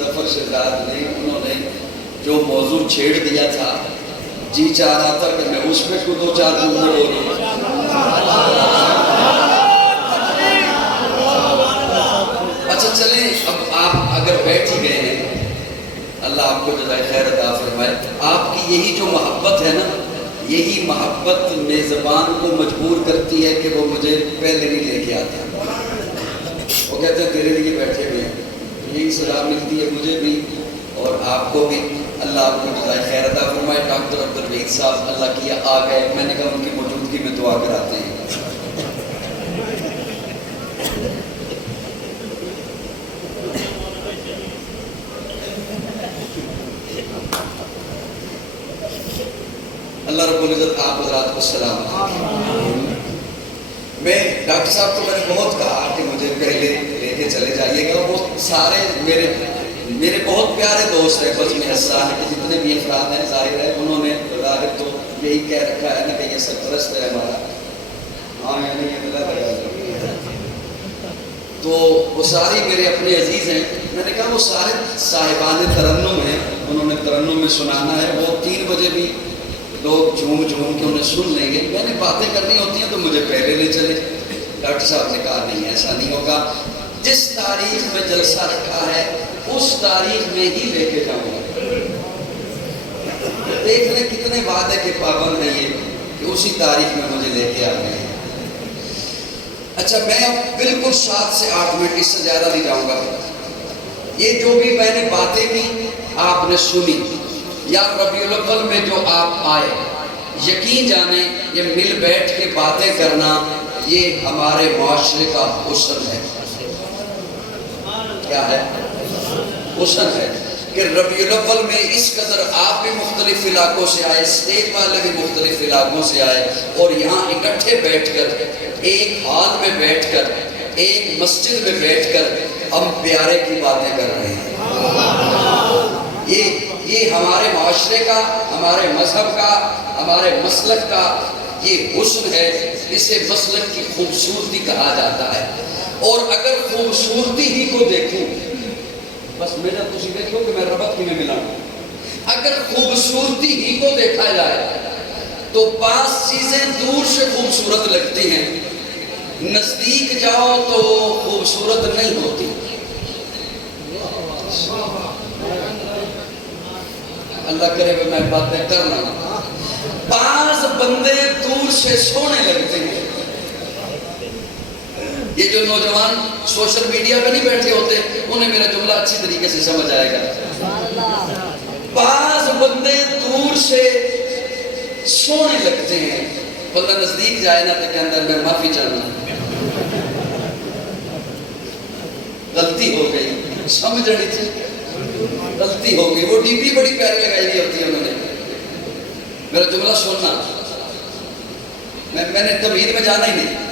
ظفر شہزاد نے انہوں نے جو موضوع چھیڑ دیا تھا، جی چاہ رہا تھا کہ میں اس پہ کو دو چار جملے بولوں. اچھا چلیں، اب آپ اگر بیٹھ ہی گئے ہیں، اللہ آپ کو جزائے خیر عطا فرمائے. آپ کی یہی جو محبت ہے نا، یہی محبت میزبان کو مجبور کرتی ہے کہ وہ مجھے پہلے نہیں لے کے آتا. وہ کہتے ہیں تیرے لیے بیٹھے ہوئے ہیں. یہی سزا ملتی ہے مجھے بھی اور آپ کو بھی. اللہ آپ کو جزائے خیر عطا فرمائے. ڈاکٹر عبدالوحید صاحب اللہ کیا آ گئے، میں نے کہا ان کی موجودگی میں دعا کراتے ہیں. اللہ رب العزت آپ حضرات کو سلام. میں ڈاکٹر صاحب کو میں نے بہت کہا کہ مجھے پہلے لے کے چلے جائیے گا. وہ سارے میرے بہت پیارے دوست ہیں، بس میں حسان ہے کہ جتنے بھی افراد ہیں ظاہر ہے انہوں نے ظاہر تو یہی کہہ رکھا ہے نا کہ یہ سرپرست ہے ہمارا. ہاں یعنی اللہ تعالیٰ تو وہ سارے میرے اپنے عزیز ہیں. میں نے کہا وہ سارے صاحبان ترنم ہیں، انہوں نے ترنم میں سنانا ہے. وہ 3 بجے بھی لوگ جھوم کے انہیں سن لیں گے. میں نے باتیں کرنی ہوتی ہیں تو مجھے پہلے لے چلے. ڈاکٹر صاحب نے کہا نہیں ایسا نہیں ہوگا، جس تاریخ میں جلسہ رکھا ہے اس تاریخ میں ہی لے کے جاؤں گا. دیکھ لیں کتنے وعدے کے پابند ہیں یہ کہ اسی تاریخ میں مجھے لے کے آنے ہیں. اچھا میں اب بالکل 7 سے 8 منٹ، اس سے زیادہ نہیں جاؤں گا. یہ جو بھی میں نے باتیں کی آپ نے سنی، یا ربیع الاول میں جو آپ آئے، یقین جانیں یہ مل بیٹھ کے باتیں کرنا یہ ہمارے معاشرے کا حسن ہے. کیا ہے؟ حسن ہے کہ ربیع الاول میں اس قدر آپ بھی مختلف علاقوں سے آئے، اسٹیٹ والے بھی مختلف علاقوں سے آئے اور یہاں اکٹھے بیٹھ کر، ایک ہال میں بیٹھ کر، ایک مسجد میں بیٹھ کر ہم پیارے کی باتیں کر رہے ہیں. یہ ہمارے معاشرے کا، ہمارے مذہب کا، ہمارے مسلک کا یہ حسن ہے. اسے مسلک کی خوبصورتی کہا جاتا ہے. اور اگر خوبصورتی ہی کو دیکھوں، بس میرا تجھے دیکھو کہ میں ربط کی میں ملا ہوں، اگر خوبصورتی ہی کو دیکھا جائے تو 5 چیزیں دور سے خوبصورت لگتی ہیں، نزدیک جاؤ تو خوبصورت نہیں ہوتی. اللہ کرے میں باتیں کرنا. 5 بندے دور سے سونے لگتے ہیں. یہ جو نوجوان سوشل میڈیا پہ نہیں بیٹھے ہوتے انہیں میرا جملہ اچھی طریقے سے سمجھ آئے گا. 5 بندے دور سے سونے لگتے ہیں. بندہ نزدیک جائے نا تو کہتا ہے میں معافی چاہنا، غلطی ہو گئی، سمجھ رہی تھی غلطی ہو گئی. وہ ڈی پی بڑی پیاری لگائی ہوئی ہوتی ہے انہوں نے. میرا جملہ سننا، میں نے تمہید میں جانا ہی نہیں.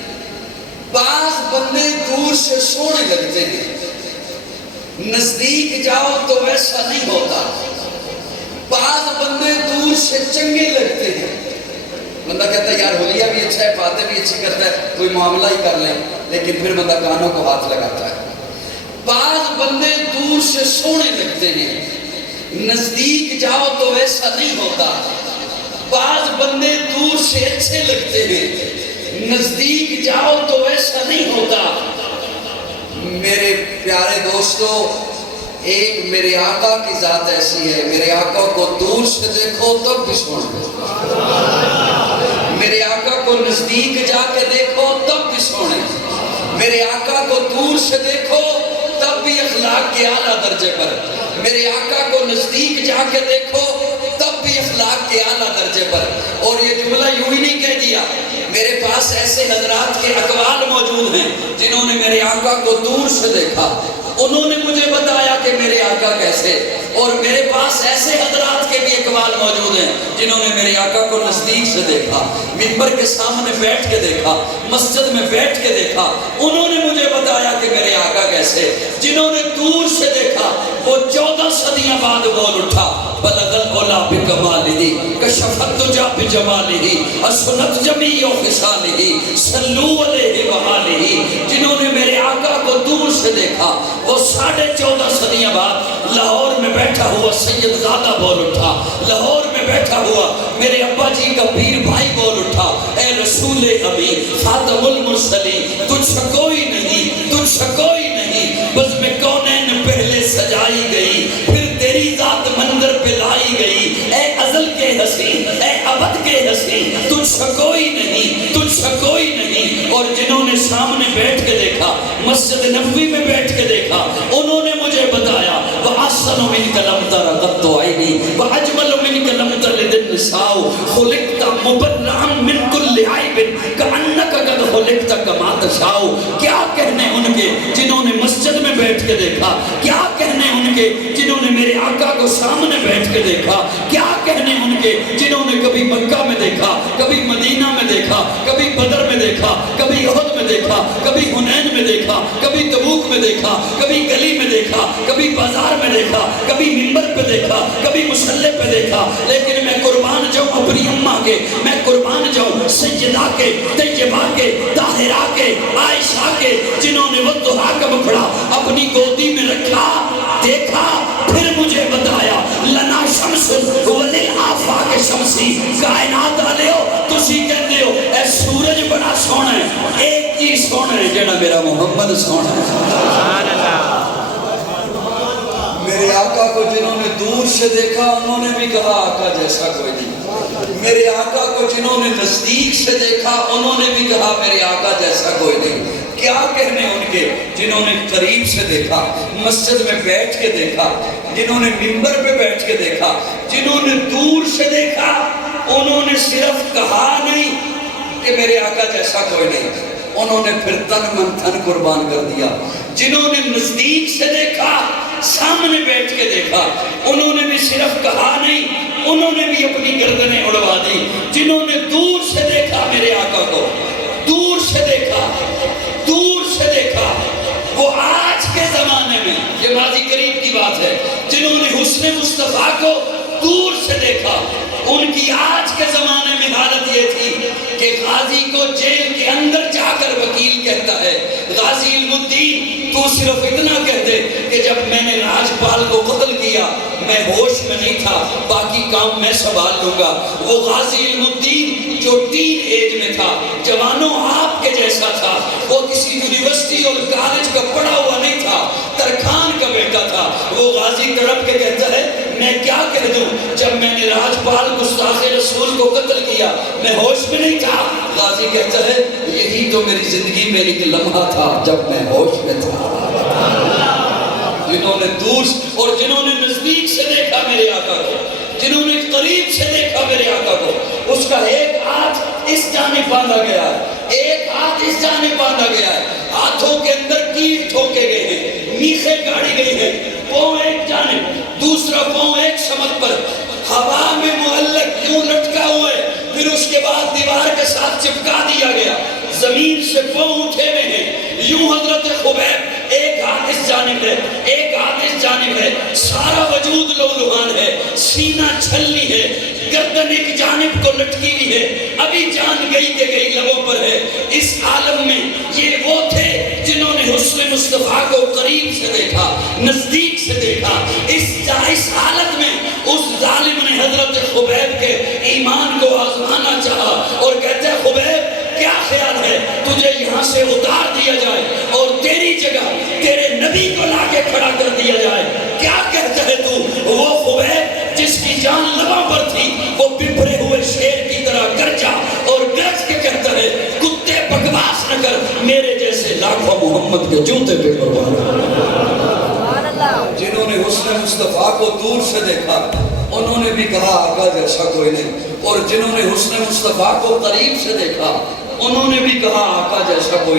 5 بندے دور سے سونے لگتے ہیں، نزدیک جاؤ تو ویسا نہیں ہوتا. 5 بندے دور سے چنگے لگتے ہیں. بندہ کہتا ہے یار حلیہ بھی اچھا ہے، باتیں بھی اچھی کرتا ہے، کوئی معاملہ ہی کر لیں، لیکن پھر بندہ کانوں کو ہاتھ لگاتا ہے. 5 بندے دور سے سونے لگتے ہیں، نزدیک جاؤ تو ویسا نہیں ہوتا. 5 بندے دور سے اچھے لگتے ہیں، نزدیک جاؤ تو ویسا نہیں ہوتا. میرے پیارے دوستو، ایک میرے آقا کی ذات ایسی ہے، میرے آقا کو دور سے دیکھو تب بھی سونے، میرے آقا کو نزدیک جا کے دیکھو تب بھی سونے، میرے آقا کو دور سے دیکھو تب بھی اخلاق کے اعلیٰ درجے پر، میرے آقا کو نزدیک جا کے دیکھو تب بھی اخلاق کے اعلیٰ درجے پر. اور یہ جملہ یوں ہی نہیں کہہ دیا، میرے پاس ایسے حضرات کے اقوال موجود ہیں جنہوں نے میرے آقا کو دور سے دیکھا، انہوں نے مجھے بتایا کہ میرے آقا کیسے. اور میرے پاس ایسے حضرات کے بھی اقوال موجود ہیں جنہوں نے میرے آقا کو نزدیک سے دیکھا، منبر کے سامنے بیٹھ کے دیکھا، مسجد میں بیٹھ کے دیکھا، انہوں نے مجھے بتایا کہ میرے آقا کیسے. جنہوں نے دور سے دیکھا وہ 14 صدیاں بعد بول اٹھا، بلغ العلا بکمالہ کشفت الدجی بجمالہ اسنت جمیع خصالہ صلوا علیہ وآلہ. جنہوں نے میرے آقا کو دور سے دیکھا وہ 14.5 صدیاں بعد لاہور میں بیٹھا ہوا سید زادہ بول اٹھا، لاہور میں بیٹھا ہوا میرے ابا جی کا پیر بھائی بول اٹھا، اے رسول امین خاتم المرسلین تجھ سا کوئی نہیں، تجھ سا کوئی نہیں، بس میں کونین پہلے سجائی گئی، پھر تیری ذات منظر پہ لائی گئی، اے ازل کے حسین، اے ابد کے حسین تجھ سا کوئی نہیں، تجھ سا کوئی نہیں۔ اور جنہوں نے سامنے بیٹھ کے دیکھا، مسجد نبوی میں بیٹھ کے دیکھا، انہوں نے مجھے بتایا وَأَحْسَنُ مِنْكَ لَمْ تَرَ قَطُّ عَيْنِي وَأَجْمَلُ مِنْكَ لَمْ تَلِدِ النِّسَاءُ خُلِقْتَ مُبَرَّأً مِنْ كُلِّ عَيْبٍ كَأَنَّكَ قَدْ خُلِقْتَ كَمَا تَشَاءُ۔ کیا کہنے ان کے جنہوں نے مسجد میں بیٹھ کے دیکھا، کیا کہنے ان کے جنہوں نے میرے آقا کو سامنے بیٹھ کے دیکھا، کیا کہنے ان کے جنہوں نے کبھی مکہ میں دیکھا، کبھی مدینہ میں دیکھا، کبھی بدر میں دیکھا، کبھی احد میں دیکھا، کبھی حنین میں دیکھا، کبھی تبوک میں دیکھا، کبھی گلی میں دیکھا، کبھی بازار میں دیکھا، کبھی منبر پہ دیکھا، کبھی مصلی پہ دیکھا، لیکن میں قربان جاؤں اپنی اماں کے، میں قربان جاؤں سیدہ کے، طیبہ کے، طاہرہ کے، عائشہ کے، جنہوں نے والضحیٰ کا بکھڑا اپنی گودی میں رکھا، دیکھا، پھر مجھے بتایا لنا شمس وللآفاق شمسی، کائنات والے ہو تسی کہتے ہو اے سورج بڑا سونا ہے، ایک ہی سونا ہے جڑا میرا محمد سونا ہے۔ سبحان اللہ۔ میرے آقا کو جنہوں نے دور سے دیکھا انہوں نے بھی کہا آقا جیسا کوئی نہیں، میرے آقا کو جنہوں نے نزدیک سے دیکھا انہوں نے بھی کہا میرے آقا جیسا کوئی نہیں۔ کیا کہنے ان کے جنہوں نے قریب سے دیکھا، مسجد میں بیٹھ کے دیکھا، جنہوں نے منبر پہ بیٹھ کے دیکھا، جنہوں نے دور سے دیکھا، انہوں نے صرف کہا نہیں کہ میرے آقا جیسا کوئی نہیں، انہوں نے پھر تن من تھن قربان کر دیا۔ جنہوں نے نزدیک سے دیکھا، سامنے بیٹھ کے دیکھا، انہوں نے بھی صرف کہا نہیں، انہوں نے بھی اپنی گردنیں اڑوا دی۔ جنہوں نے دور سے دیکھا میرے آقا کو، دور سے دیکھا، دور سے دیکھا، وہ آج کے زمانے میں، یہ ماضی قریب کی بات ہے، جنہوں نے حسن مصطفیٰ کو دور سے دیکھا، ان کی آج کے زمانے میں حالت یہ تھی کہ غازی کو جیل کے اندر جا کر وکیل کہتا ہے غازی علم الدین تو صرف اتنا کہہ دے کہ جب میں نے راجپال کو قتل کیا میں ہوش میں نہیں تھا، باقی کام میں سنبھال لوں گا۔ وہ غازی علم الدین جو ٹین ایج میں تھا، جوانوں آپ کے جیسا تھا، وہ کسی یونیورسٹی اور کالج کا پڑھا ہوا نہیں تھا، ترکھان کا بیٹا تھا۔ وہ غازی تڑپ کے کہتا ہے میں کیا کہہ دوں، جب میں نے راجپال گستاخ رسول کو قتل کیا میں ہوش میں نہیں تھا۔ غازی کہتا ہے یہی تو میری زندگی میں ایک لمحہ تھا جب میں ہوش میں تھا۔ جنہوں نے دور اور جنہوں نے نزدیک سے دیکھا میرے آقا کو، جنہوں نے قریب سے دیکھا میرے آقا کو، اس کا ایک ہاتھ اس جانب باندھا گیا ہے، ایک ہاتھ اس جانب باندھا گیا ہے، ہاتھوں کے اندر کیل ٹھوکے گئے ہیں، میخیں گاڑی گئی ہیں، پاؤں ایک جانب، دوسرا پاؤں ایک سمت پر، ہوا میں معلق یوں لٹکا ہوا ہے، پھر اس کے بعد دیوار کے ساتھ چپکا دیا گیا، زمین سے پاؤں اٹھے ہوئے ہیں، یوں حضرت خبیب ایک ہاتھ اس جانب ہے، ایک ہاتھ اس جانب ہے، سارا وجود لولوہان ہے، سینہ چھلنی ہے، گردن ایک جانب کو لٹکی ہوئی ہے، ابھی جان گئی کہ گئی لبوں پر ہے۔ اس عالم میں یہ وہ تھے جنہوں نے حسن مصطفیٰ کو قریب سے دیکھا، نزدیک سے دیکھا۔ اس حالت میں اس ظالم نے حضرت خبیب کے ایمان کو آزمانا چاہا اور کہتے ہیں خبیب کیا خیال ہے تجھے یہاں سے اتار دیا جائے اور تیری جگہ تیرے نبی کو لا کے کھڑا کر دیا جائے، کیا کہتا ہے تو؟ وہ خبیب جس کی جان لبوں پر تھی وہ بپھرے ہوئے شیر کی طرح گرجا اور گرج کے کہتا ہے کتے بکواس نہ کر، میرے جیسے لاکھوں محمد کے جوتے پہ قربان۔ جنہوں نے حسن مصطفیٰ کو دور سے دیکھا انہوں نے بھی کہا آقا جیسا کوئی نہیں، اور جنہوں نے حسن مصطفیٰ کو قریب سے دیکھا انہوں نے بھی کہا آقا جیسا کوئی نہیں۔